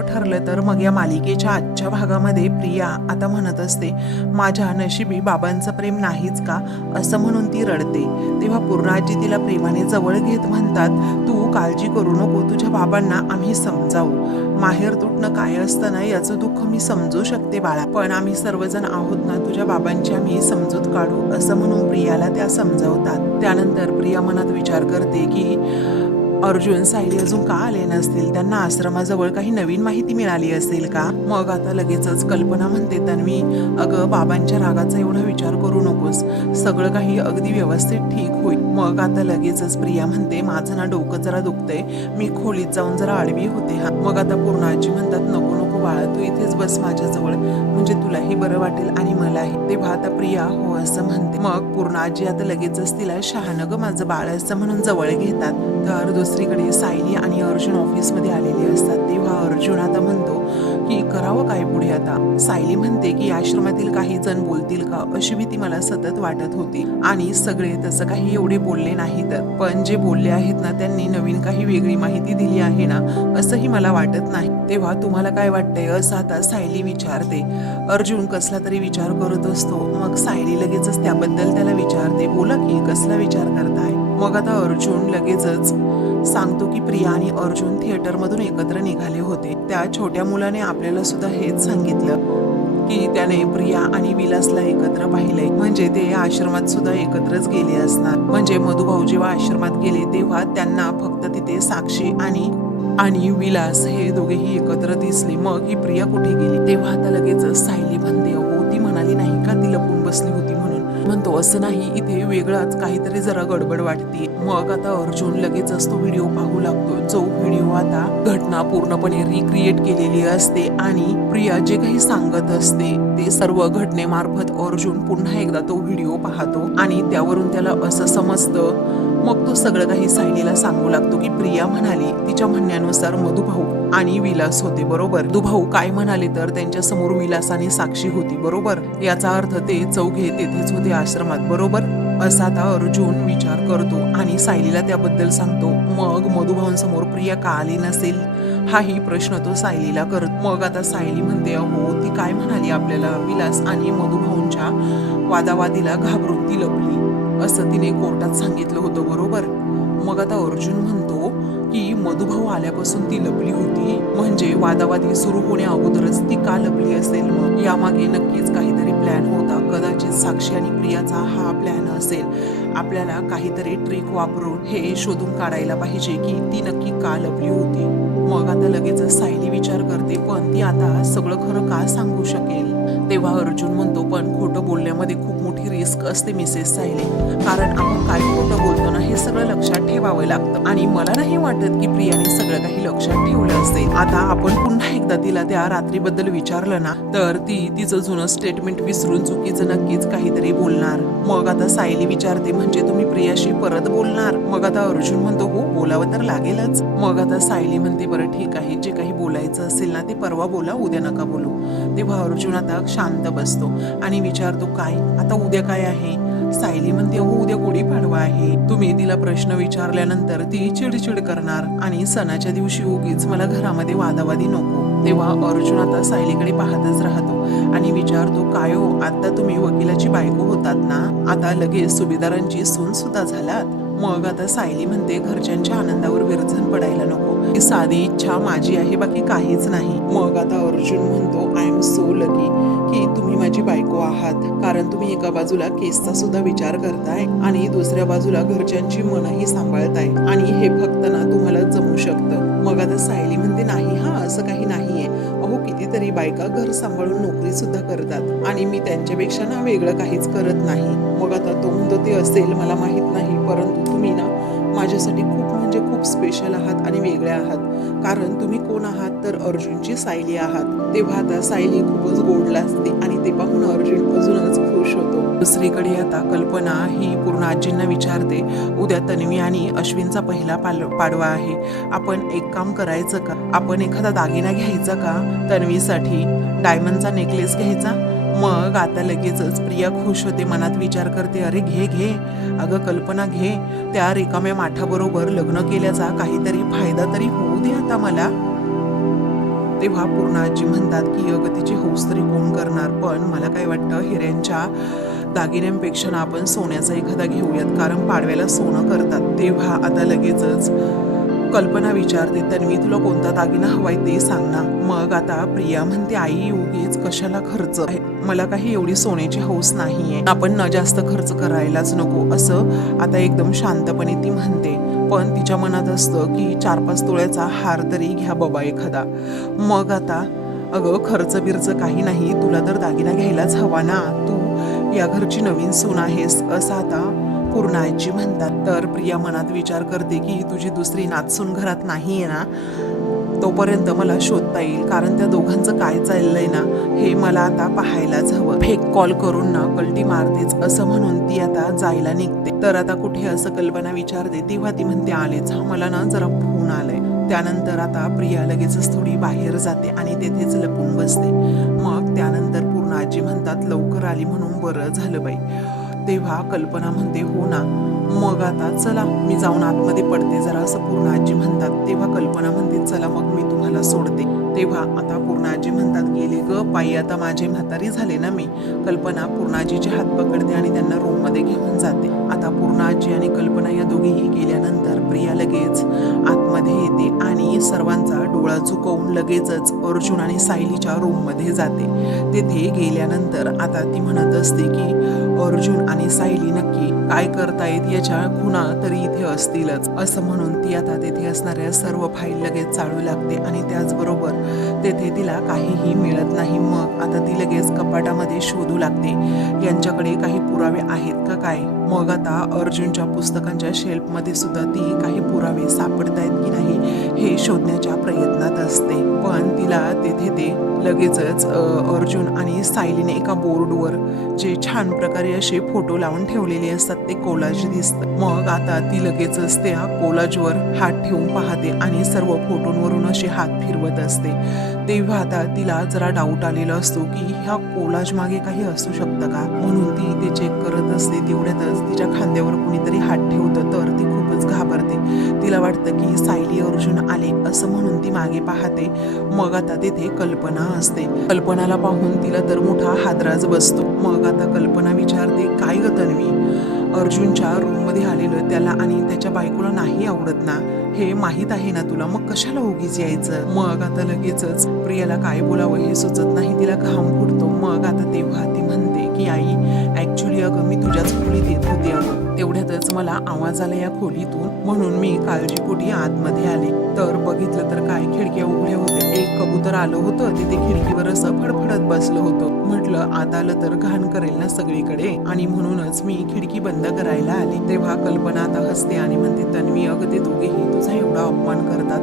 ठरलं तर मग या मालिकेच्या आजच्या भागामध्ये प्रिया आता म्हणत असते माझ्या नशिबी बाबांचं प्रेम नाहीच का? असं म्हणून ती रडते. तेव्हा पूर्णाजी तिला प्रेमाने जवळ घेत म्हणतात तू काळजी करू नको तुझ्या बाबांना आम्ही समजावू. माहेर तुटणं काय असतं ना याचं दुःख मी समजू शकते बाळा. पण आम्ही सर्वजण आहोत ना तुझ्या बाबांची आम्ही समजूत काढू असं म्हणून प्रियाला त्या समजावतात. त्यानंतर प्रिया मनात विचार करते की अर्जुन सायली अजून का आले नसतील? त्यांना आश्रमाजवळ काही नवीन माहिती मिळाली असेल का? मग आता लगेचच कल्पना म्हणते तन्वी अगं बाबांच्या रागाचा एवढा विचार करू नकोस. सगळं काही अगदी व्यवस्थित ठीक होईल. मग आता लगेचच प्रिया म्हणते माझं ना डोकं जरा दुखतंय. मी खोलीत जाऊन जरा आडवी होते हा. मग आता पूर्णाजी म्हणतात नको नको बाळा तू इथेच बस माझ्याजवळ. म्हणजे तुलाही बरं वाटेल आणि मलाही. तेव्हा आता प्रिया हो असं म्हणते. मग पूर्णाजी आता लगेचच तिला शहानग माझं बाळ असं म्हणून जवळ घेतात. तर दुसरीकडे सायली आणि अर्जुन ऑफिसमध्ये आलेले असतात. तेव्हा अर्जुन आता म्हणतो की करावं काय पुढे आता? सायली म्हणते की आश्रमातील काही जण बोलतील का? अशी भीती मला सतत वाटत होती. आणि सगळे तसं काही एवढे बोलले नाहीत. पण जे बोलले आहेत ना त्यांनी नवीन काही वेगळी माहिती दिली आहे ना असंही मला वाटत नाही. तेव्हा तुम्हाला काय वाटतंय असं आता सायली विचारते. अर्जुन कसला तरी विचार करत असतो. मग सायली लगेचच त्याबद्दल त्याला विचारते. बोला की कसला विचार करताय? मग आता अर्जुन लगेचच सांगतो की प्रिया आणि अर्जुन थिएटरमधून एकत्र निघाले होते. त्या छोट्या मुलाने आपल्याला सुद्धा हेच सांगितलं की त्याने प्रिया आणि विलासला एकत्र पाहिले म्हणजे ते आश्रमात सुद्धा एकत्रच गेले असणार. म्हणजे मधुभाऊ जेव्हा आश्रमात गेले तेव्हा त्यांना फक्त तिथे साक्षी आणि आणि विलास हे दोघेही एकत्र दिसले. मग ही प्रिया कुठे गेली? तेव्हा आता लगेच सायली म्हणते हो ती म्हणाली नाही का ती लपून बसली होती. म्हणतो असं नाही इथे वेगळाच काहीतरी जरा गडबड वाटते. मग आता अर्जुन लगेचच तो व्हिडिओ पाहू लागतो. जो व्हिडिओ आता घटना पूर्णपणे रिक्रिएट केलेली असते आणि प्रिया जे काही सांगत असते ते सर्व घटनेमार्फत अर्जुन पुन्हा एकदा तो व्हिडिओ पाहतो आणि त्यावरून त्याला असं समजतं. मग तो सगळं काही सायलीला सांगू लागतो की प्रिया म्हणाली तिच्या म्हणण्यानुसार मधुभाऊ आणि विलास होते बरोबर? दुभाऊ काय म्हणाले तर त्यांच्यासमोर विलास आणि साक्षी होती बरोबर? याचा अर्थ ते चौघे तेथेच होते आश्रमात बरोबर? असा आता अर्जुन विचार करतो आणि सायलीला त्याबद्दल सांगतो मग मधुभाऊंसमोर प्रिया का आली नसेल? हाही प्रश्न तो सायलीला करत मग आता सायली म्हणते अहो ती काय म्हणाली आपल्याला? विलास आणि मधुभाऊंच्या वादावादीला घाबरून ती लपली. असं तिने कोर्टात सांगितलं होतं बरोबर? मग आता अर्जुन म्हणतो की मधुभाऊ आल्यापासून ती लपली होती. म्हणजे वादावादी सुरू होण्या अगोदरच ती का लपली असेल मग? यामागे नक्कीच काहीतरी प्लॅन होता. कदाचित साक्षी आणि प्रियाचा हा प्लॅन असेल. आपल्याला काहीतरी ट्रिक वापरून हे शोधून काढायला पाहिजे की ती नक्की का लपली होती. मग आता लगेच सायली विचार करते पण ती आता सगळं खरं का सांगू शकेल? तेव्हा अर्जुन म्हणतो पण खोटं बोलण्यामध्ये खूप मोठी रिस्क असते मिसेस सायली. कारण आपण ठेवावं लागतं. आणि मला नाही वाटत की प्रियाने सगळं काही लक्षात ठेवलं असेल. आता आपण पुन्हा एकदा तिला त्या रात्रीबद्दल विचारलं ना तर ती तिचं जुनं स्टेटमेंट विसरून चुकीचं नक्कीच काहीतरी बोलणार. मग आता सायली विचारते म्हणजे तुम्ही प्रियाशी परत बोलणार? मग आता अर्जुन म्हणतो हो बोलावं तर लागेलच. मग आता सायली म्हणते बरं ठीक आहे जे काही बोलायचं असेल ना ते परवा बोला उद्या नका बोलू. तेव्हा अर्जुन आता शांत बसतो आणि विचारतो काय? आता उद्या काय आहे? सायली म्हणते हो उद्या गुढीपाडवा आहे. तुम्ही तिला प्रश्न विचारल्यानंतर ती चिडचिड करणार. आणि सणाच्या दिवशी उगीच मला घरामध्ये वादावादी नको. तेव्हा अर्जुन आता सायलीकडे पाहतच राहतो. आणि विचारतो काय हो आता तुम्ही वकिलाची बायको होतात ना? आता लगेच सुभेदारांची सून सुद्धा झालात? मग आता सायली म्हणते घरच्यांच्या आनंदावर विरजन ही साधी इच्छा माझी आहे बाकी काहीच नाही. मग आता अर्जुन म्हणतो आय एम सो लकी की तुम्ही माझी बायको आहात. कारण तुम्ही एका बाजूला केसचा सुद्धा विचार करताय आणि दुसऱ्या बाजूला घरच्यांची मनही सांभाळताय. आणि हे फक्त ना तुम्हाला जमू शकतं. मग आता सायली म्हणते नाही हा असं काही नाहीये. अहो कितीतरी बायका घर सांभाळून नोकरी सुद्धा करतात आणि मी त्यांच्यापेक्षा ना वेगळं काहीच करत नाही. मग आता तो म्हणतो ते असेल मला माहीत नाही. परंतु तुम्ही ना माझ्यासाठी खूप म्हणजे खूप स्पेशल आहात आणि वेगळे आहात. कारण तुम्ही कोण आहात तर अर्जुनची सायली आहात. तेव्हा आता सायली खूपच गोड लागते आणि ते पाहून अर्जुन अजूनच खुश होतो. दुसरीकडे आता कल्पना ही पूर्ण आजींना विचारते उद्या तन्वी आणि अश्विनचा पहिला पाल पाडवा आहे. आपण एक काम करायचं का? आपण एखादा दागिना घ्यायचा का तन्वीसाठी? डायमंडचा नेकलेस घ्यायचा? मग आता लगेचच प्रिया खुश होते मनात विचार करते अरे घे घे. अगं कल्पना घे. त्या रिकाम्या माठाबरोबर लग्न केल्याचा काहीतरी फायदा तरी होऊ दे आता मला. तेव्हा पूर्ण आजी म्हणतात की अगं तिची हौस तरी कोण करणार? पण मला काय वाटतं हिऱ्यांच्या दागिन्यांपेक्षा आपण सोन्याचा एखादा घेऊयात. कारण पाडव्याला सोनं करतात. तेव्हा आता लगेचच कल्पना विचारते तन्वी तुला कोणता दागिना हवाय ते सांग ना. मग आता प्रिया म्हणते आई उगीच कशाला खर्च आहे? मला काही एवढी सोन्याची हौस नाहीये. आपण ना जास्त खर्च करायलाच नको. असं आता एकदम शांतपणे ती म्हणते. पण तिच्या मनात असतं की चार पाच तोळ्याचा हार तरी घ्या बाबा एखादा. मग आता अगं खर्च बिर्च काही नाही. तुला तर दागिना घ्यायलाच हवा ना. तू या घरची नवीन सून आहेस. असं आता पूर्ण आजी म्हणतात. तर प्रिया मनात विचार करते की तुझी दुसरी नाचसून घरात नाही आहे ना? तोपर्यंत मला शोधता येईल. कारण त्या दोघांचं काय चाललंय ना हे मला आता पाहायलाच हवं. फेक कॉल करून ना कल्टी मारतेच असं म्हणून ती आता जायला निघते. तर आता कुठे असं कल्पना विचारते तेव्हा ती म्हणते आलेच. हा मला ना जरा फोन आलाय. त्यानंतर आता प्रिया लगेचच थोडी बाहेर जाते आणि तेथेच लपून बसते. मग त्यानंतर पूर्ण आजी म्हणतात लवकर आली म्हणून बरं झालं बाई. तेव्हा कल्पना म्हणते हो ना मग आता चला मी जाऊन आतमध्ये पडते जरा असं पूर्ण आजी म्हणतात. तेव्हा कल्पना म्हणते चला मग मी तुम्हाला सोडते. तेव्हा आता पूर्णाजी म्हणतात गेले ग पायी आता माझे म्हातारी झाले ना मी. कल्पना पूर्णाजीचे हात पकडते आणि त्यांना रूममध्ये घेऊन जाते. आता पूर्णाजी आणि कल्पना या दोघेही गेल्यानंतर प्रिया लगेच आतमध्ये येते आणि सर्वांचा डोळा चुकवून लगेचच अर्जुन आणि सायलीच्या रूममध्ये जाते. तेथे गेल्यानंतर आता ती म्हणत असते की अर्जुन आणि सायली नक्की काय करतायत याच्या खुणा तरी इथे असतीलच. असं म्हणून ती आता तेथे असणाऱ्या सर्व फाईल लगेच चाळू लागते आणि त्याचबरोबर तेथे तिला काहीही मिळत नाही. मग आता ती लगेच कपाटामध्ये शोधू लागते. यांच्याकडे काही पुरावे आहेत का काय? मग आता अर्जुनच्या पुस्तकांच्या शेल्फमध्ये सुद्धा ती काही पुरावे सापडतायत की नाही हे शोधण्याच्या प्रयत्नात असते. पण तिला तेथे ते लगेचच अर्जुन आणि सायलीने एका बोर्डवर जे छान प्रकारे असे फोटो लावून ठेवलेले असतात ते कोलाज दिसतं. मग आता ती लगेचच त्या कोलाजवर हात ठेवून पाहते आणि सर्व फोटोंवरून असे हात फिरवत असते. तेव्हा आता तिला जरा डाऊट आलेला असतो की ह्या कोलाज मागे काही असू शकतं का? म्हणून ती ते चेक करत असते तेवढ्यातच. तिच्या खांद्यावर कुणीतरी हात ठेवतं तर ती खूपच घाबरते. तिला वाटतं की सायली अर्जुन आले असं म्हणून ती मागे पाहते. मग आता तिथे कल्पना असते. कल्पनाला पाहून तिला तर मोठा हादराच बसतो. मग आता कल्पना विचारते काय ग तन्वी? अर्जुनच्या रूममध्ये आलेलं त्याला आणि त्याच्या बायकोला नाही आवडत ना? हे माहीत आहे ना तुला? मग कशाला उगीच यायचं? मग आता लगेचच प्रियाला काय बोलावं हे सुचत नाही. तिला घाम फुटतो. मग आता तेव्हा ती म्हणते की आई. ऍक्च्युली अगं मी तुझ्याच खोलीत येत होते अगं. तेवढ्यातच मला आवाज आला या खोलीतून. म्हणून मी काळजीपोटी आतमध्ये आले. तर बघितलं तर काय खिडक्या उघड्या होत्या. एक कबूतर आलं होतं. तिथे खिडकीवर असं रडत बसलो होतो. म्हटलं आता आलं तर घाण करेल ना सगळीकडे. आणि म्हणूनच मी खिडकी बंद करायला आली. तेव्हा कल्पना आता हसते आणि म्हणते तन्वी अगं ते दोघेही तुझा एवढा अपमान करतात.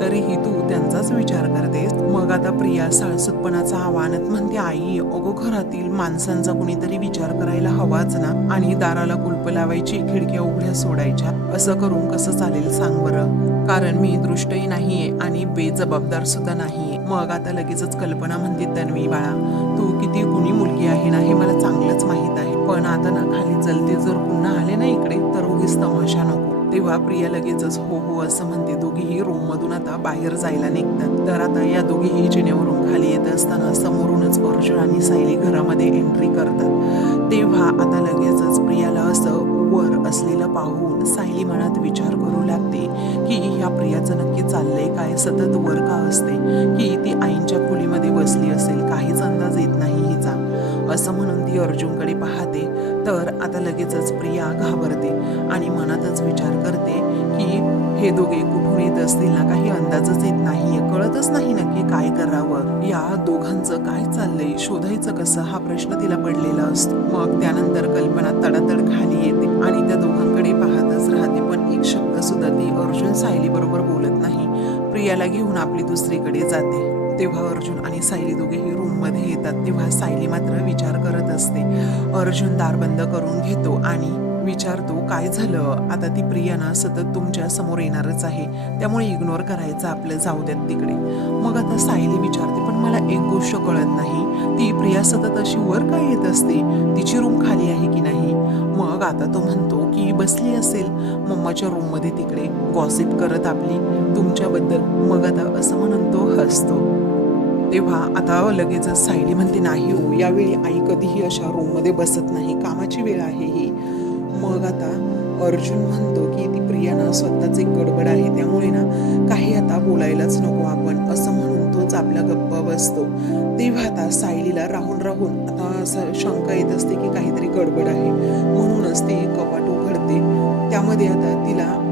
तरीही तू त्यांचाच विचार करतेस? मग आता प्रिया साळसूतपणाचा आव्हानात म्हणते आई अगो घरातील माणसांचा कुणीतरी विचार करायला हवाच ना. आणि दाराला कुलप लावायची खिडक्या उघड्या सोडायच्या. असं करून कसं चालेल सांग बरं? कारण मी दृष्टही नाहीये आणि बेजबाबदार सुद्धा नाहीये मग आता लगेचच कल्पना म्हणते तन्वी बाळा. तू किती गुणी मुलगी आहे ना हे मला चांगलंच माहीत आहे. पण आता ना खाली चलते जर पुन्हा आले ना इकडे तर उगीच तमाशा नको. तेव्हा प्रिया लगेचच हो हो असं म्हणते. दोघीही रूम मधून आता बाहेर जायला निघतात. तर आता या दोघीही जिनेवरून खाली येत असताना समोरूनच अर्जुन आणि सायली घरामध्ये एंट्री करतात. तेव्हा आता लगेचच प्रियाला असं वर असलेलं पाहून सायली मनात विचार करू लागते की ह्या प्रियाचं नक्की चाललंय काय? सतत वर का असते? की ती आईंच्या खोलीमध्ये बसली असेल? काहीच अंदाज येत नाही हिचा. असं म्हणून ती अर्जुनकडे पाहते. तर आता लगेचच प्रिया घाबरते आणि मनातच विचार करते की हे दोघे कुठून येत असतील ना काही अंदाजच येत नाही कळतच नाही नक्की काय करावं. या दोघांचं काय चाललंय शोधायचं कसं? हा प्रश्न तिला पडलेला असतो. मग त्यानंतर कल्पना तडातड खाली येते आणि त्या दोघांकडे पाहतच राहते पण एक शब्द सुद्धा ती अर्जुन सायली बरोबर बोलत नाही. प्रियाला घेऊन आपली दुसरीकडे जाते. तेव्हा अर्जुन आणि सायली दोघेही रूममध्ये येतात. तेव्हा सायली मात्र विचार करत असते. अर्जुन दार बंद करून घेतो आणि विचारतो काय झालं? आता ती प्रिया ना सतत तुमच्यासमोर येणारच आहे. त्यामुळे इग्नोर करायचं आपलं जाऊ द्यात तिकडे. मग आता सायली विचारते पण मला एक गोष्ट कळत नाही. ती प्रिया सतत अशी वर काय येत असते? तिची रूम खाली आहे की नाही? मग आता तो म्हणतो की बसली असेल. मम्माच्या रूममध्ये तिकडे गॉसिप करत आपली. तुमच्याबद्दल मग आता असं म्हणून तो हसतो. तेव्हा आता लगेचच सायली म्हणते नाही हो यावेळी आई कधीही अशा रूममध्ये बसत नाही कामाची वेळ आहे ही. मग आता अर्जुन म्हणतो की ती प्रिया ना स्वतःच एक गडबड आहे त्यामुळे ना काही आता बोलायलाच नको आपण. असं म्हणून तोच आपला गप्पा बसतो. तेव्हा आता सायलीला राहून राहून आता असं शंका येत असते की काहीतरी गडबड आहे. म्हणूनच ती कपाट उघडते. त्यामध्ये आता तिला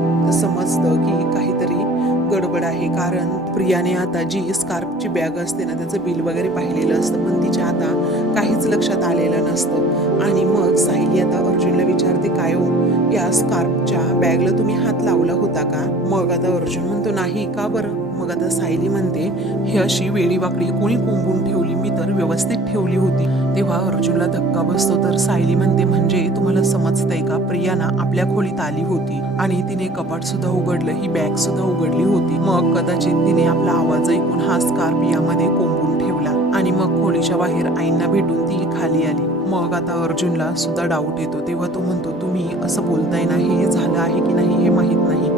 आहे. कारण प्रियाने आता जी स्कार्फची बॅग असते ना त्याचं बिल वगैरे पाहिलेलं असतं. पण तिच्या आता काहीच लक्षात आलेलं नसतं. आणि मग सायली आता अर्जुनला विचारते काय हो? या स्कार्फच्या बॅगला तुम्ही हात लावला होता का? मग आता अर्जुन म्हणतो नाही का बरं? मग आता सायली म्हणते ही अशी वेळीवाकडी कोणी कोंबून ठेवली? मी तर व्यवस्थित ठेवली होती. तेव्हा अर्जुनला धक्का बसतो तर सायली म्हणते म्हणजे तुम्हाला समजतंय का? प्रियाना आपल्या खोलीत आली होती आणि तिने कपाट सुद्धा उघडलं ही बॅग सुद्धा उघडली होती. मग कदाचित तिने आपला आवाज ऐकून हा स्कार्फ कोंबून ठेवला आणि मग खोलीच्या बाहेर आईंना भेटून ती खाली आली. मग आता अर्जुनला सुद्धा डाऊट येतो. तेव्हा तो म्हणतो तुम्ही असं बोलताय ना हे झालं आहे की नाही हे माहीत नाही.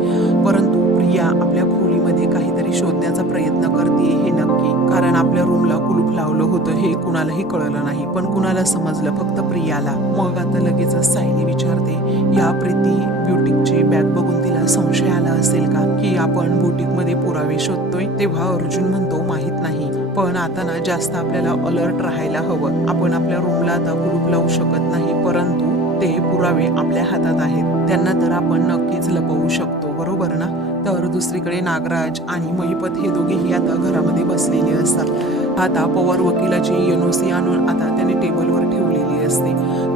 परंतु प्रिया आपल्या खोली काहीतरी शोधण्याचा प्रयत्न करते हे नक्की. कारण आपल्या रूमला कुलूप लावलं होतं हे कुणालाही कळलं नाही. पण कुणाला समजलं? फक्त प्रियाला. मग आता लगेचच साईने विचारते या प्रीती ब्युटिकची बॅग बघून तिला संशय आला असेल का? की आपण बुटीकमध्ये पुरावे शोधतोय? तेव्हा अर्जुन म्हणतो माहीत नाही. पण आता ना जास्त आपल्याला अलर्ट राहायला हवं. आपण आपल्या रूमला आता कुलूप लावू शकत नाही परंतु ते पुरावे आपल्या हातात आहेत. त्यांना तर आपण नक्कीच लपवू शकतो. बरोबर ना? तर दुसरीकडे नागराज आणि महिपत हे दोघेही आता घरामध्ये बसलेले असतात. आता पवार वकिलाची एनओसी आणून आता त्याने टेबलवर ठेवलेली असते.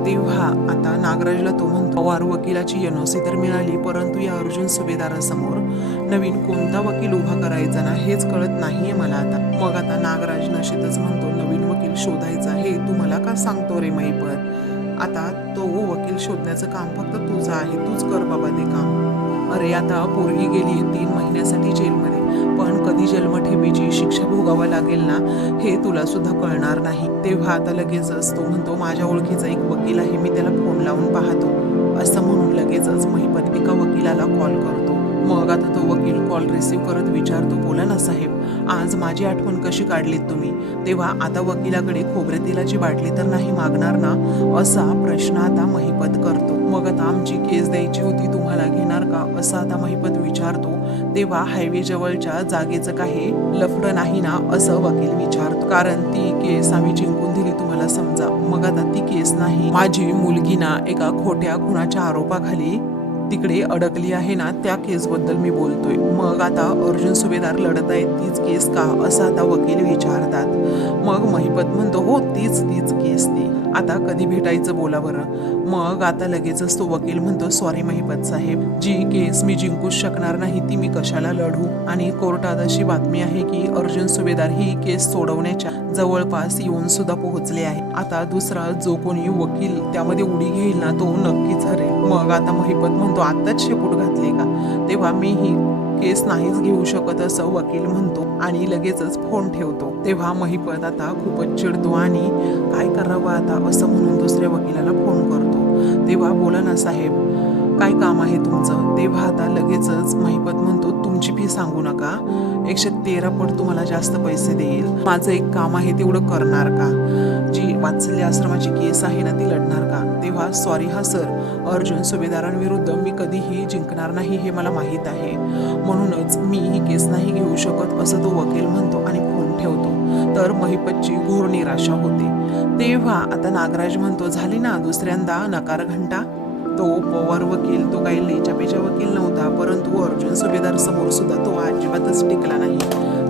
तेव्हा आता नागराजला तो म्हणतो पवार वकिलाची एनओसी तर मिळाली परंतु या अर्जुन सुभेदारासमोर नवीन कोणता वकील उभा करायचा ना हेच कळत नाहीये मला आता. मग आता नागराज नशेतच म्हणतो नवीन वकील शोधायचा हे तू मला का सांगतो रे महिपत? आता तो वकील शोधण्याचं काम फक्त तुझं आहे तूच कर बाबा ते काम. अरे आता पोरगी गेली तीन महिन्यासाठी जेलमध्ये. पण कधी जन्मठेपेची शिक्षा भोगावं लागेल ना हे तुला सुद्धा कळणार नाही. तेव्हा आता लगेचच तो म्हणतो माझ्या ओळखीचा एक वकील आहे मी त्याला फोन लावून पाहतो. असं म्हणून लगेचच महिपत एका वकिलाला कॉल करतो. मग आता तो वकील कॉल रिसीव्ह करत विचारतो बोला ना साहेब आज माझी आठवण कशी काढलीत तुम्ही? तेव्हा आता वकिलाकडे खोबरे तेलाची बाटली तर नाही मागणार ना? असा प्रश्न आता महिपत करतो. मग आता आमची केस द्यायची होती तुम्हाला घेणार का? असं आता महिपत विचारतो. तेव्हा हायवे जवळच्या जागेचं काही लफडं नाही ना असं वकील विचारतो. कारण ती केस आम्ही जिंकून दिली तुम्हाला समजा. मग आता ती केस नाही. माझी मुलगी ना एका खोट्या खुनाच्या आरोपाखाली तिकडे अडकली आहे ना त्या केसबद्दल मी बोलतोय. मग आता अर्जुन सुभेदार लढत आहेत तीच केस का? असं आता वकील विचारतात. मग महिपत म्हणतो हो तीच तीच केस. आता कधी भेटायचं बोला बरं मग आता लगेचच तो वकील म्हणतो सॉरी महिपत साहेब जी केस मी जिंकूच शकणार नाही ती मी कशाला लढू? आणि कोर्टात अशी बातमी आहे की अर्जुन सुभेदार ही केस सोडवण्याच्या जवळपास येऊन सुद्धा पोहोचले आहे. आता दुसरा जो कोणी वकील त्यामध्ये उडी घेईल ना तो नक्कीच हरेल. मग आता महिपत म्हणतो आताच शेपूट घातले का? तेव्हा मीही केस नाहीच घेऊ शकत असं वकील म्हणतो आणि लगेचच फोन ठेवतो. तेव्हा महिपत आता खूपच चिडतो आणि काय करावं आता? असं म्हणून दुसऱ्या वकिलाला फोन करतो. तेव्हा बोला ना साहेब काय काम आहे तुमचं? पाहता आता लगेचच महिपत म्हणतो तुमची फी सांगू नका. एकशे तेरा पट तुम्हाला जास्त पैसे देईल. माझं एक काम आहे तेवढं करणार का? जी वात्सल्य आश्रमाची केस आहे ना ती लढणार का? तेव्हा सॉरी हा सर. अर्जुन सुभेदारांविरुद्ध मी कधीही जिंकणार नाही हे मला माहीत आहे. म्हणूनच मी ही केस नाही घेऊ शकत असं तो वकील म्हणतो आणि फोन ठेवतो. तर महिपतची घोर निराशा होते. तेव्हा आता नागराज म्हणतो झाली ना दुसऱ्यांदा नकार घंटा? तो पवार वकील तो काही लेचापेचा वकील नव्हता परंतु अर्जुन सुभेदार समोर सुद्धा तो अजिबातच टिकला नाही.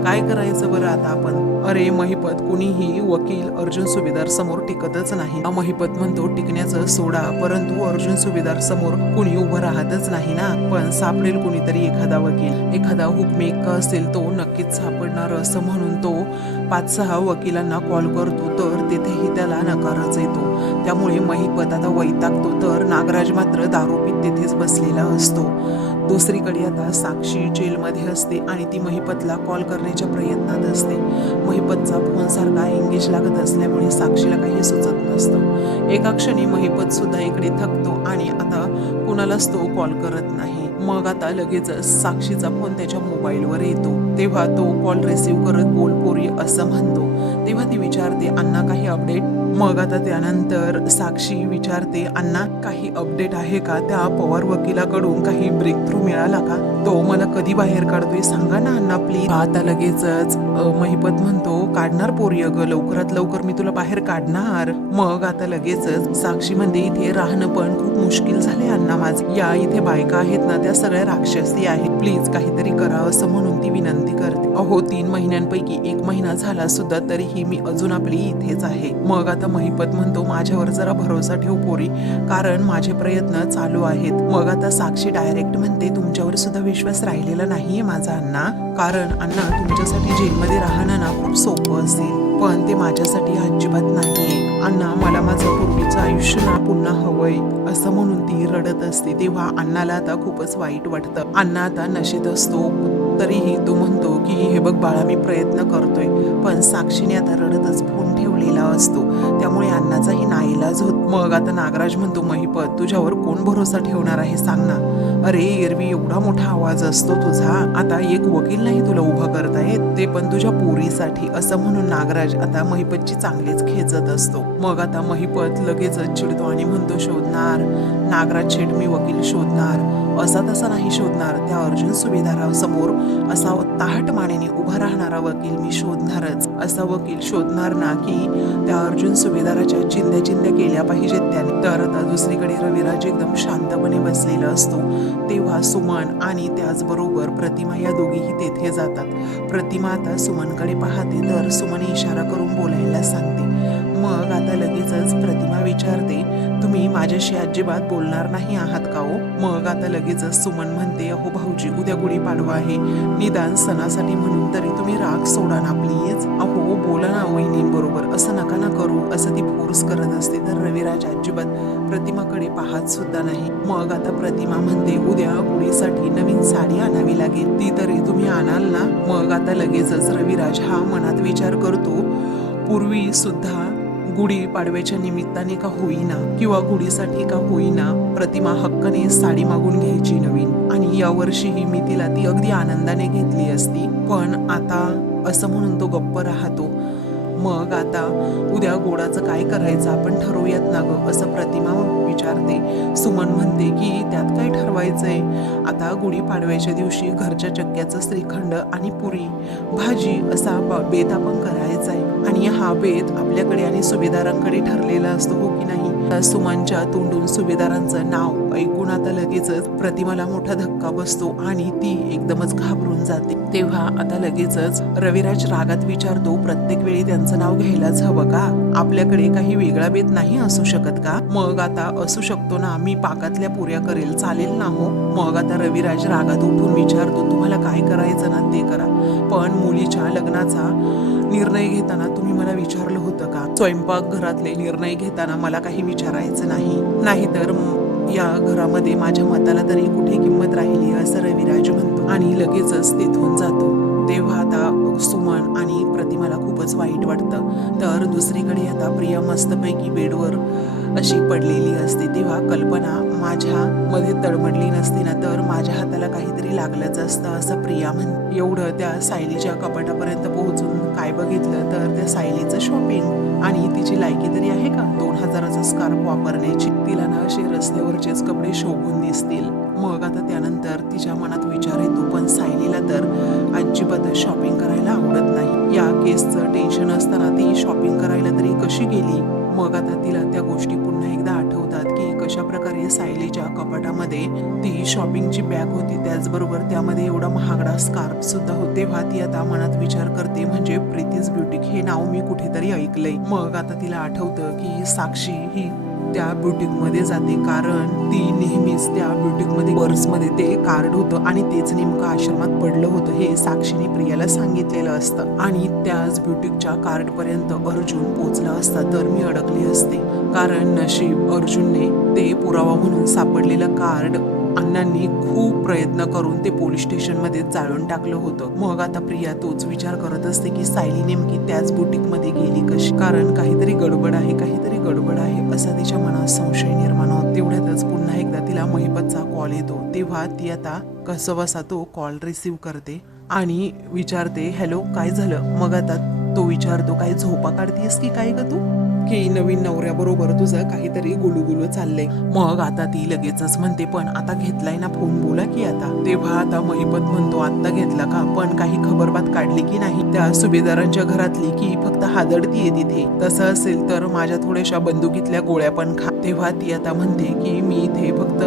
काय करायचं बरं आता आपण? अरे महिपत कुणीही वकील अर्जुन सुभेदार समोर टिकतच नाही. हा महिपत म्हणतो टिकण्याचं सोडा. परंतु अर्जुन सुभेदार समोर कुणी उभं राहतच नाही ना. पण सापडेल कुणीतरी एखादा वकील. एखादा हुकमी असेल तो नक्कीच सापडणार असं म्हणून तो पाच सहा वकिलांना कॉल करतो तर तेथेही त्याला नकारच येतो. त्यामुळे महिपत आता वैतागतो तर नागराज मात्र दारू पीत तेथेच बसलेला असतो. दुसरीकडे आता साक्षी जेलमध्ये असते आणि ती महिपतला कॉल करण्याच्या प्रयत्नात असते. महिपतचा फोन सारखा एंगेज लागत असल्यामुळे साक्षीला काही सुचत नसतं. एका क्षणी महिपत सुद्धा इकडे थकतो आणि आता कुणालाच तो कॉल करत नाही. मग आता लगेचच साक्षीचा फोन त्याच्या मोबाईलवर येतो. तेव्हा तो कॉल रिसीव्ह करत बोल पोरी असं म्हणतो. तेव्हा ती विचारते अण्णा काही अपडेट मग आता त्यानंतर साक्षी विचारते अण्णा काही अपडेट आहे का? त्या पवार वकिलाकडून काही ब्रेक थ्रू मिळाला का? तो मला कधी बाहेर काढतोय? सांगा ना अण्णा प्लीज आता लगेचच महिपत म्हणतो काढणार पोरी अगं लवकरात लवकर मी तुला बाहेर काढणार. मग आता लगेचच साक्षी म्हणते इथे राहणं पण खूप मुश्किल झाले अण्णा माझ. या इथे बायका आहेत ना त्या सगळ्या राक्षसी आहेत. प्लीज काहीतरी करा असं म्हणून ती विनंती करते. अहो तीन महिन्यांपैकी एक महिना झाला सुद्धा तरीही मी अजून आपली इथेच आहे. मग आता महिपत म्हणतो माझ्यावर जरा भरोसा ठेव पोरी कारण माझे प्रयत्न चालू आहेत. मग आता साक्षी डायरेक्ट म्हणते तुमच्यावर सुद्धा विश्वास राहिलेला नाहीये माझा अण्णा. कारण अण्णा तुमच्यासाठी जेलमध्ये राहणं ना खूप सोपं असेल. पण ते माझ्यासाठी अजिबात नाहीये. अण्णा मला माझं पूर्वीचं आयुष्य ना पुन्हा हवंय. असं म्हणून ती रडत असते. तेव्हा अण्णाला आता खूपच वाईट वाटतं. अण्णा आता नशेत असतो. तरीही तो म्हणतो की हे बघ बाळा मी प्रयत्न करतोय. पण साक्षीने आता रडतच फोन ठेव ठेवलेला असतो. त्यामुळे अण्णाचाही नाईलाज होत. मग आता नागराज म्हणतो महिपत तुझ्यावर कोण भरोसा ठेवणार आहे सांग ना. अरे एरवी एवढा मोठा आवाज असतो तुझा. आता एक वकील नाही तुला उभं करता येत. ते पण तुझ्या पोरीसाठी. असं म्हणून नागराज आता महिपतची चांगलीच खेचत असतो. मग आता महिपत लगेचच चिडतो आणि म्हणतो शोधणार. नागराज शेठ मी वकील शोधणार. असा तसा नाही शोधणार. त्या अर्जुन सुभेदारासमोर असा ताहट मानेने उभा राहणारा वकील मी शोधणारच. असा वकील शोधणार ना की त्या अर्जुन सुभेदाराच्या चिंध्या चिंध्या केल्या पाहिजेत त्याने. तर आता दुसरीकडे रविराज एकदम शांतपणे बसलेला असतो. तेव्हा सुमन आणि त्याचबरोबर प्रतिमा या दोघीही तेथे जातात. प्रतिमा आता सुमनकडे पाहते तर सुमन इशारा करून बोलायला सांगते. मग आता लगेचच प्रतिमा विचारते तुम्ही माझ्याशी अजिबात बोलणार नाही आहात का हो? मग आता लगेचच सुमन म्हणते अहो भाऊजी उद्या गुढीपाडवा आहे. निदान सणासाठी म्हणून तरी तुम्ही राग सोडा ना प्लीज अहो बोला ना वहिनींबरोबर असं नका ना करू. असं ती फोर्स करत असते. तर रविराज अजिबात प्रतिमाकडे पाहत सुद्धा नाही. मग आता प्रतिमा म्हणते उद्या गुढीसाठी नवीन साडी आणावी लागेल. ती तरी तुम्ही आणाल ना? मग आता लगेचच रविराज हा मनात विचार करतो. पूर्वी सुद्धा गुढी पाडव्याच्या निमित्ताने का होईना किंवा गुढीसाठी का होईना प्रतिमा हक्काने साडी मागून घ्यायची नवीन. आणि या वर्षीही मी तिला ती अगदी आनंदाने घेतली असती. पण आता असं म्हणून तो गप्प राहतो. मग आता उद्या गोडाचं काय करायचं आपण ठरवूयात ना ग असं प्रतिमा विचारते. सुमन म्हणते की त्यात काय ठरवायचंय? आता गुढी पाडव्याच्या दिवशी घरच्या चक्क्याचं श्रीखंड आणि पुरी भाजी असा ब- बेत आपण करायचा आहे आणि हा बेत आपल्याकडे आणि सुभेदारांकडे ठरलेला असतो हो की नाही? सुमनच्या तोंडून सुभेदारांचं नाव ऐकून आता लगेचच प्रतिमाला मोठा धक्का बसतो आणि ती एकदमच घाबरून जाते. तेव्हा आता लगेचच रविराज रागात विचारतो प्रत्येक वेळी त्यांचं नाव घ्यायलाच हवं का? आपल्याकडे काही वेगळा बेत नाही असू शकत का? मग आता असू शकतो ना मी पाकातल्या पुऱ्या करेल चालेल ना हो? मग आता रविराज रागात उठून विचारतो तुम्हाला काय करायचं ना ते करा. पण मुलीच्या लग्नाचा निर्णय घेताना तुम्ही मला विचारलं होतं का? स्वयंपाक घरातले निर्णय घेताना मला काही विचारायचं नाही. नाहीतर या घरामध्ये माझ्या मताला तरी कुठे किंमत राहिली असं रविराज म्हणतो. आणि लगेचच तिथून जातो. तेव्हा आता सुमन आणि प्रतिमाला खूपच वाईट वाटतं. तर दुसरीकडे आता प्रिया मस्तपैकी बेडवर अशी पडलेली असते. तेव्हा कल्पना माझ्या मध्ये तडमडली नसती ना तर माझ्या हाताला काहीतरी लागलंच असतं असं प्रिया म्हण एवढं त्या सायलीच्या कपाटापर्यंत पोहोचून काय बघितलं? तर त्या सायलीचं शॉपिंग आणि तिची लायकी तरी आहे का? दोन हजाराचा स्कार्फ वापरण्याची तिला ना असे रस्त्यावरचेच कपडे शोभून दिसतील. मग आता त्यानंतर तिच्या मनात विचार येतो पण सायलीला तर अजिबात शॉपिंग करायला आवडत नाही. या केसचं टेन्शन असताना ती शॉपिंग करायला तरी कशी गेली? मग आता तिला त्या गोष्टी पुन्हा एकदा आठ कशा प्रकारे सायलीच्या कपाटामध्ये ती शॉपिंगची बॅग होती त्याचबरोबर त्यामध्ये एवढा महागडा स्कार्फ सुद्धा होते. तेव्हा ती आता मनात विचार करते म्हणजे प्रीतीज ब्युटिक हे नाव मी कुठेतरी ऐकलंय. मग आता तिला आठवतं की साक्षी ही त्या ब्युटिकमध्ये जाते. कारण ती नेहमीच त्या ब्युटिकमध्ये पर्समध्ये ते कार्ड होतं आणि तेच नेमकं आश्रमात पडलं होतं हे साक्षीने प्रियाला सांगितलेलं असतं. आणि त्याच ब्युटिकच्या कार्डपर्यंत अर्जुन पोचला असता तर मी अडकली असते. कारण नशीब अर्जुनने ते पुरावा म्हणून सापडलेलं कार्ड अण्णांनी खूप प्रयत्न करून ते पोलीस स्टेशनमध्ये जाळून टाकलं होतं. मग आता प्रिया तोच विचार करत असते की सायली नेमकी त्याच बुटीकमध्ये गेली कशी? कारण काहीतरी गडबड आहे काहीतरी गडबड आहे असा तिच्या मनात संशय निर्माण होत तेवढ्यातच पुन्हा एकदा तिला महिपतचा कॉल येतो. तेव्हा ती आता कसं बसा तो कॉल रिसीव करते आणि विचारते हॅलो काय झालं? मग आता तो विचारतो काय झोपा काढतीयस की काय ग तू? की नवीन नवऱ्याबरोबर तुझं काहीतरी गुलुगुलू चाललंय. मग आता ती लगेचच म्हणते पण आता घेतलाय ना फोन बोला की आता. तेव्हा आता महिपत म्हणतो आत्ता घेतला का? पण काही खबरबात काढली की नाही? त्या सुभेदारांच्या घरातली की फक्त हादडतीये तिथे. तसं असेल तर माझ्या थोड्याशा बंदुकीतल्या गोळ्या पण खा. तेव्हा ती आता म्हणते की मी इथे फक्त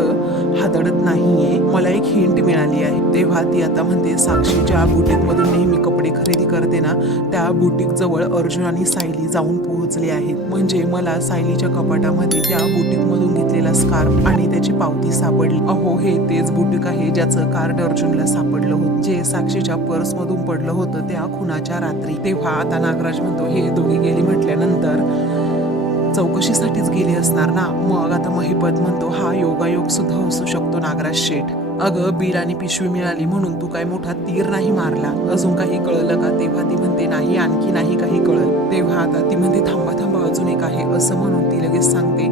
हादडत नाहीये. मला एक हिंट मिळाली आहे. तेव्हा ती आता म्हणते साक्षीच्या बुटीक मधून नेहमी कपडे खरेदी करते ना त्या बुटीक जवळ अर्जुन आणि सायली जाऊन पोहोचले आहेत. म्हणजे मला सायलीच्या कपाटामध्ये त्या बुटीक मधून घेतलेला स्कार्फ आणि त्याची पावती सापडली. अहो हे तेच बुटीक आहे ज्याचं कार्ड अर्जुनला सापडलं होतं. जे साक्षीच्या पर्स मधून पडलं होतं त्या खुनाच्या रात्री. तेव्हा आता नागराज म्हणतो हे दोघे गेले म्हटल्यानंतर चौकशीसाठीच गेली असणार ना? मग आता महिपत म्हणतो हा योगायोग सुद्धा असू शकतो नागराज शेठ. अगं बिल आणि पिशवी मिळाली म्हणून तू काय मोठा तीर नाही मारला. अजून काही कळलं का? तेव्हा ती म्हणते नाही आणखी नाही काही कळत तेव्हा आता ती म्हणते थांबा थांबा अजून एक आहे असं म्हणून ती लगेच सांगते.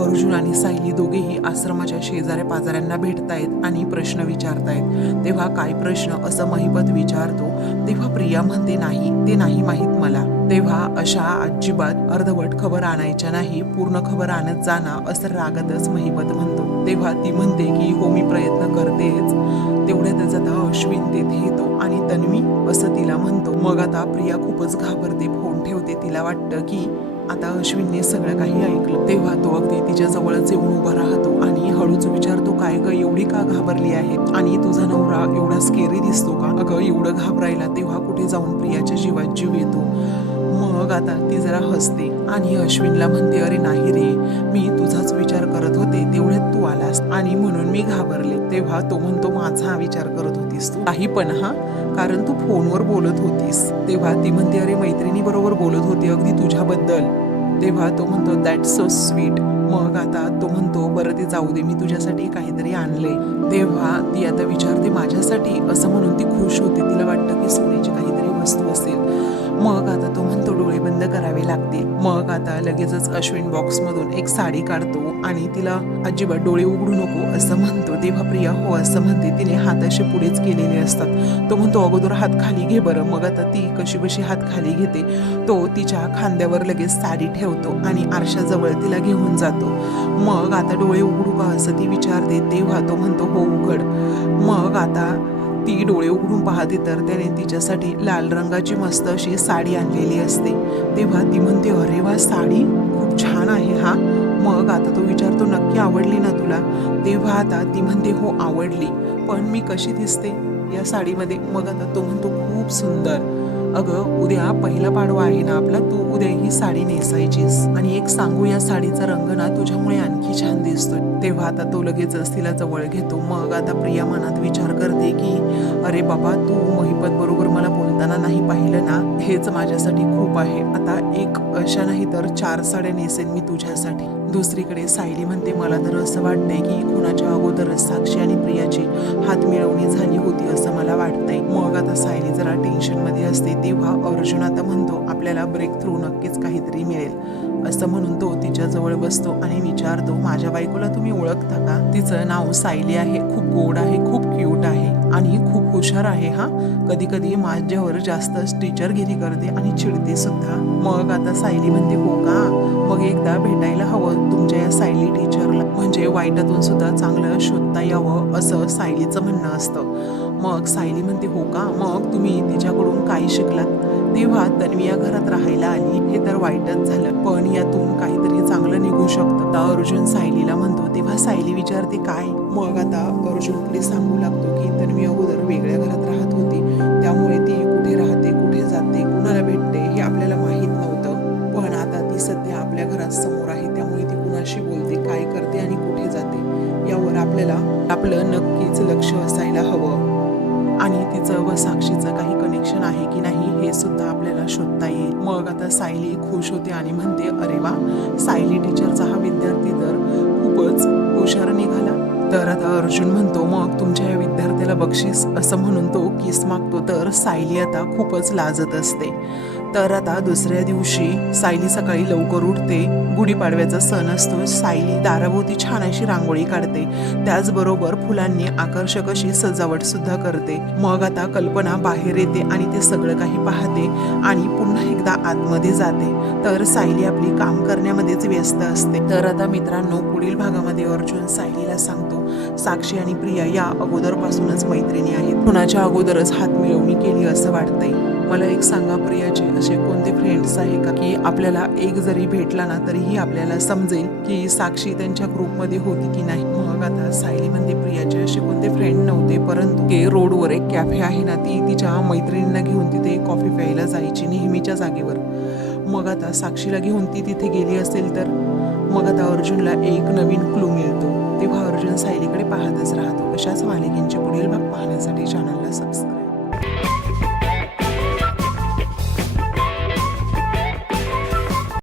अर्जुन आणि सायली दोघेही आश्रमाच्या शेजाऱ्या पाजाऱ्यांना भेटतायत आणि प्रश्न विचारतायत. तेव्हा काय प्रश्न? असं महिपत विचारतो. तेव्हा प्रिया म्हणते नाही ते नाही माहीत मला. तेव्हा अशा अजिबात अर्धवट खबर आणायच्या नाही पूर्ण खबर आणत जाणं असं रागतच महिपत म्हणतो. तेव्हा ती म्हणते की हो मी प्रयत्न करतेच. तेवढ्यातच आता अश्विन तेथे येतो आणि तन्वी असं तिला म्हणतो. मग आता प्रिया खूपच घाबरते फोन ठेवते. तिला वाटतं की आता अश्विनने सगळं काही ऐकलं. तेव्हा तो अगदी तिच्या जवळच येऊन उभा राहतो आणि हळूच विचारतो काय ग एवढी का घाबरली आहे? आणि तुझा नवरा एवढा स्केरी दिसतो का? अगं एवढं घाबरायला तेव्हा कुठे जाऊन प्रियाच्या जीवात जीव आता ती जरा हसते. आणि अश्विनला म्हणते अरे नाही रे मी तुझाच विचार करत होते तेवढ्यात तू आलास. आणि म्हणून मी घाबरले. तेव्हा तो म्हणतो माझा विचार करत होतीस तू. काही पण हा. कारण तू फोनवर बोलत होतीस. तेव्हा ती म्हणते अरे मैत्रिणी बरोबर बोलत होती अगदी तुझ्याबद्दल. तेव्हा तो म्हणतो दॅट सो स्वीट मग आता तो म्हणतो बरं ते जाऊ दे मी तुझ्यासाठी काहीतरी आणले. तेव्हा ती आता विचारते माझ्यासाठी? असं म्हणून ती खुश होते. तिला वाटतं की सोन्याची काहीतरी वस्तू असेल. मग आता तो म्हणतो डोळे बंद करावे लागतील. मग आता लगेचच अश्विन बॉक्स मधून एक साडी काढतो आणि तिला अजिबात डोळे उघडू नको असं म्हणतो. तेव्हा प्रिया हो असं म्हणते. तिने हात असे पुढेच केलेले असतात. तो म्हणतो अगोदर हात खाली घे बरं. मग आता ती कशी बशी हात खाली घेते तो तिच्या खांद्यावर लगेच साडी ठेवतो आणि आरशाजवळ तिला घेऊन जातो. मग आता डोळे उघडू का असं ती विचारते. तेव्हा तो म्हणतो हो उघड. मग आता ती डोळे उघडून पाहते तर त्याने तिच्यासाठी लाल रंगाची मस्त अशी साडी आणलेली असते. तेव्हा ती म्हणते अरे वा साडी खूप छान आहे हा. मग आता तो विचारतो नक्की आवडली ना तुला? तेव्हा आता ती म्हणते हो आवडली. पण मी कशी दिसते? या साडीमध्ये मग आता तो म्हणतो खूप सुंदर. अगं उद्या पहिला पाडवा आहे ना आपला तू उद्या ही साडी नेसायचीस. आणि एक सांगू या साडीचा रंग ना तुझ्यामुळे आणखी छान दिसतोय. तेव्हा आता तो लगेचच तिला जवळ घेतो. मग आता प्रिया मनात विचार करते की अरे बाबा तू महिपत बरोबर मला बोलताना नाही पाहिलं ना? हेच माझ्यासाठी खूप आहे. आता एक अशा नाही तर चार साड्या नेसेन मी तुझ्यासाठी. दुसरीकडे सायली म्हणते मला तर असं वाटतंय की कुणाच्या अगोदरच साक्षी आणि प्रियाची हात मिळवणी झाली होती असं मला वाटतंय. मग आता सायली जरा टेन्शनमध्ये असते तेव्हा अर्जुन आता म्हणतो आपल्याला ब्रेक थ्रू नक्कीच काहीतरी मिळेल. असं म्हणून तो तिच्या जवळ बसतो आणि विचारतो माझ्या बायकोला तुम्ही ओळखता का? तिचं नाव सायली आहे खूप गोड आहे खूप क्यूट आहे. आणि खूप हुशार आहे हा. कधी कधी माझ्यावर जास्त टीचरगिरी करते आणि चिडते सुद्धा. मग आता सायली म्हणते हो का? मग एकदा भेटायला हवं तुमच्या या सायली टीचरला. म्हणजे वाईटातून सुद्धा चांगलं शोधता यावं असं सायलीचं म्हणणं असतं. मग सायली म्हणते हो का? मग तुम्ही तिच्याकडून काही शिकलात? तेव्हा तन्वी या घरात राहायला आली. हे तर वाईटच झालं पण यातून काहीतरी चांगलं निघू शकतं. आता अर्जुन सायलीला म्हणतो तेव्हा सायली विचारते काय? मग आता अर्जुन पुढे सांगू लागतो की सायली खुश होते आणि म्हणते अरे वा सायली टीचरचा हा विद्यार्थी तर खूपच हुशार निघाला. तर आता अर्जुन म्हणतो मग तुमच्या या विद्यार्थ्याला बक्षीस असं म्हणून तो किस मागतो? तर सायली आता खूपच लाजत असते. तर आता दुसऱ्या दिवशी सायली सकाळी लवकर उठते गुढीपाडव्याचा सण असतो सायली दाराभोवती छान अशी रांगोळी काढते. त्याचबरोबर फुलांनी आकर्षक अशी सजावट सुद्धा करते. मग आता कल्पना बाहेर येते आणि ते सगळं काही पाहते आणि पुन्हा एकदा आतमध्ये जाते. तर सायली आपली काम करण्यामध्येच व्यस्त असते. तर आता मित्रांनो पुढील भागामध्ये अर्जुन सायलीला सांगतो. साक्षी आणि प्रिया या अगोदरपासूनच मैत्रिणी आहेत. कुणाच्या अगोदरच हात मिळवणी केली असं वाटतंय? मला एक सांगा प्रियाचे असे कोणते फ्रेंड्स आहे का? की आपल्याला एक जरी भेटला ना तरीही आपल्याला समजेल की साक्षी त्यांच्या ग्रुपमध्ये होती की नाही. मग आता सायली म्हणते प्रियाचे असे कोणते फ्रेंड नव्हते परंतु ते रोडवर एक कॅफे आहे ना ती तिच्या मैत्रिणींना घेऊन तिथे कॉफी प्यायला जायची नेहमीच्या जागेवर. मग आता साक्षीला घेऊन ती तिथे गेली असेल तर? मग आता अर्जुनला एक नवीन क्लू मिळतो. तेव्हा अर्जुन सायलीकडे पाहतच राहतो. अशाच मालिकेंचे पुढील भाग पाहण्यासाठी चॅनलला सबस्क्राईब